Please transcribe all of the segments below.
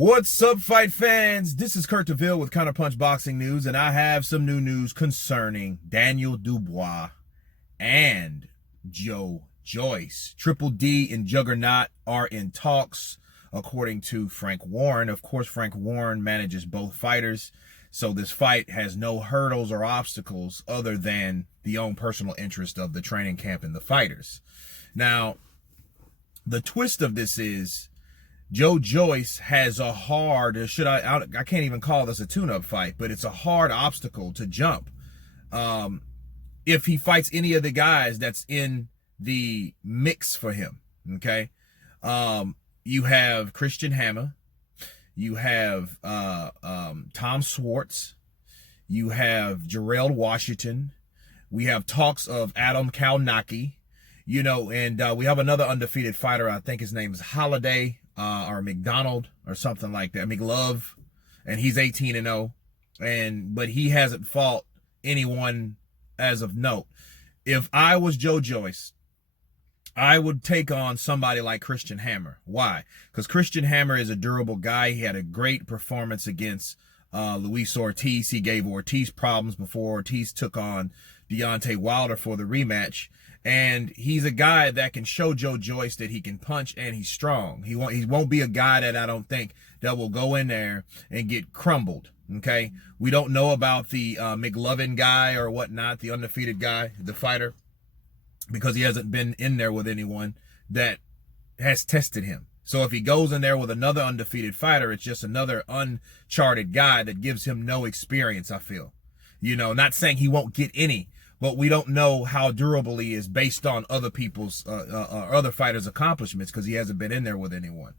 What's up, fight fans? This is Kurt DeVille with Counterpunch Boxing News, and I have some new news concerning Daniel Dubois and Joyce. Triple D and Juggernaut are in talks, according to Frank Warren. Of course, Frank Warren manages both fighters, so this fight has no hurdles or obstacles other than the own personal interest of the training camp and the fighters. Now, the twist of this is Joyce has a hard, I can't even call this a tune-up fight, but it's a hard obstacle to jump. If he fights any of the guys that's in the mix for him, okay? You have Christian Hammer, you have Tom Schwartz, you have Jarrell Washington, we have talks of Adam Kalnacki, and we have another undefeated fighter. I think his name is Holiday, or McDonald or something like that, McLove, and he's 18-0, but he hasn't fought anyone as of note. If I was Joyce, I would take on somebody like Christian Hammer. Why? Because Christian Hammer is a durable guy. He had a great performance against Luis Ortiz. He gave Ortiz problems before Ortiz took on Deontay Wilder for the rematch. And he's a guy that can show Joyce that he can punch and he's strong. He won't be a guy that I don't think that will go in there and get crumbled. Okay, we don't know about the McLovin guy or whatnot, the undefeated guy, the fighter, because he hasn't been in there with anyone that has tested him. So if he goes in there with another undefeated fighter, it's just another uncharted guy that gives him no experience, I feel. Not saying he won't get any, but we don't know how durable he is based on other people's, other fighters' accomplishments, because he hasn't been in there with anyone.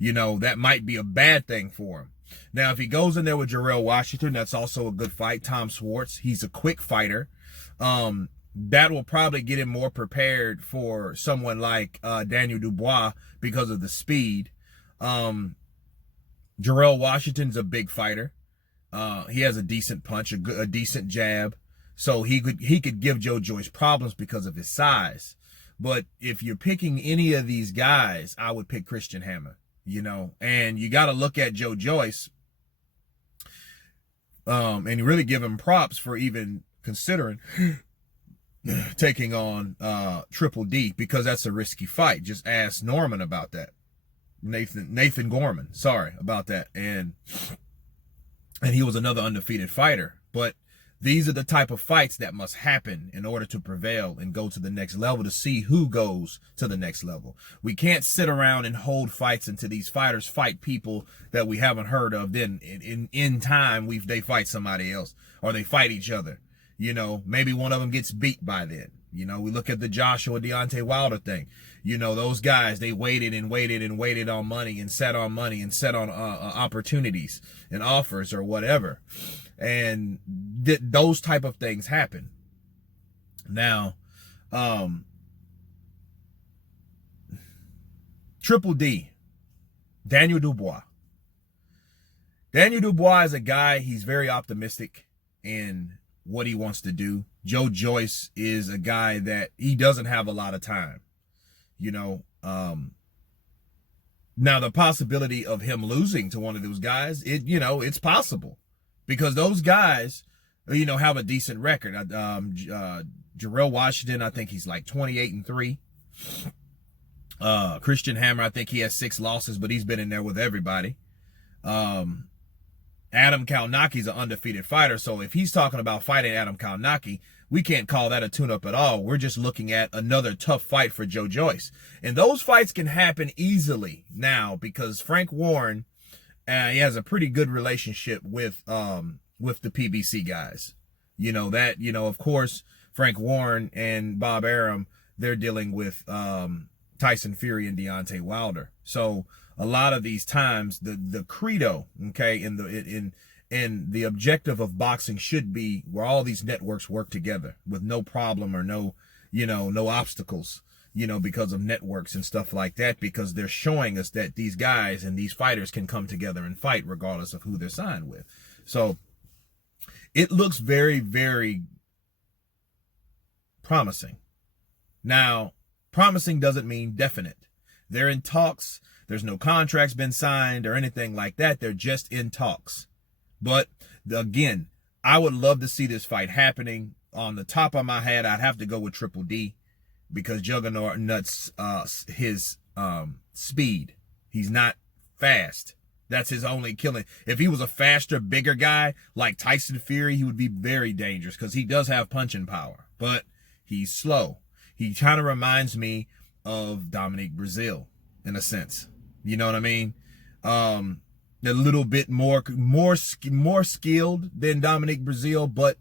That might be a bad thing for him. Now, if he goes in there with Jarrell Washington, that's also a good fight. Tom Schwartz, he's a quick fighter. That will probably get him more prepared for someone like Daniel Dubois because of the speed. Jarrell Washington's a big fighter. He has a decent punch, a decent jab. So he could give Joyce problems because of his size. But if you're picking any of these guys, I would pick Christian Hammer, and you got to look at Joyce, and really give him props for even considering taking on Triple D, because that's a risky fight. Just ask Norman about that. Nathan Gorman, sorry about that. And he was another undefeated fighter. But these are the type of fights that must happen in order to prevail and go to the next level, to see who goes to the next level. We can't sit around and hold fights until these fighters fight people that we haven't heard of. Then in time, they fight somebody else, or they fight each other. Maybe one of them gets beat by then. We look at the Joshua Deontay Wilder thing. Those guys, they waited and waited and waited on money and sat on money and sat on opportunities and offers or whatever. And those type of things happen. Now, Triple D, Daniel Dubois. Daniel Dubois is a guy, he's very optimistic in what he wants to do. Joyce is a guy that he doesn't have a lot of time. Now the possibility of him losing to one of those guys, it's possible, because those guys, have a decent record. Jarrell Washington, I think he's like 28-3. Christian Hammer, I think he has 6 losses, but he's been in there with everybody. Adam Kalnacki's an undefeated fighter, so if he's talking about fighting Adam Kalnacki, we can't call that a tune-up at all. We're just looking at another tough fight for Joyce. And those fights can happen easily now, because Frank Warren, he has a pretty good relationship with the PBC guys. Of course, Frank Warren and Bob Arum, they're dealing with Tyson Fury and Deontay Wilder. So a lot of these times, the credo, okay, and the objective of boxing should be where all these networks work together with no problem or no obstacles, because of networks and stuff like that, because they're showing us that these guys and these fighters can come together and fight regardless of who they're signed with. So it looks very, very promising. Now, promising doesn't mean definite. They're in talks. There's no contracts been signed or anything like that. They're just in talks. But again, I would love to see this fight happening. On the top of my head, I'd have to go with Triple D because Juggernaut's his speed. He's not fast. That's his only killing. If he was a faster, bigger guy like Tyson Fury, he would be very dangerous because he does have punching power, but he's slow. He kind of reminds me of Dominic Breazeale in a sense. You know what I mean? A little bit more skilled than Dominic Breazeale, but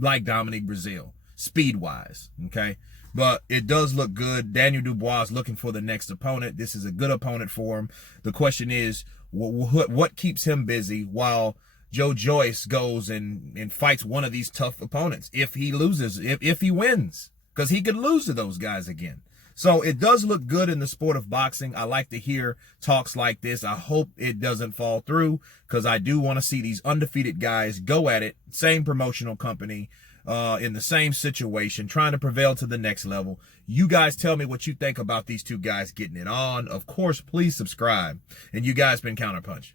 like Dominic Breazeale, speed-wise, okay? But it does look good. Daniel Dubois is looking for the next opponent. This is a good opponent for him. The question is, what keeps him busy while Joyce goes and fights one of these tough opponents? If he loses, if he wins, because he could lose to those guys again. So it does look good in the sport of boxing. I like to hear talks like this. I hope it doesn't fall through because I do want to see these undefeated guys go at it. Same promotional company, in the same situation, trying to prevail to the next level. You guys tell me what you think about these two guys getting it on. Of course, please subscribe. And you guys been Counterpunch.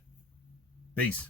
Peace.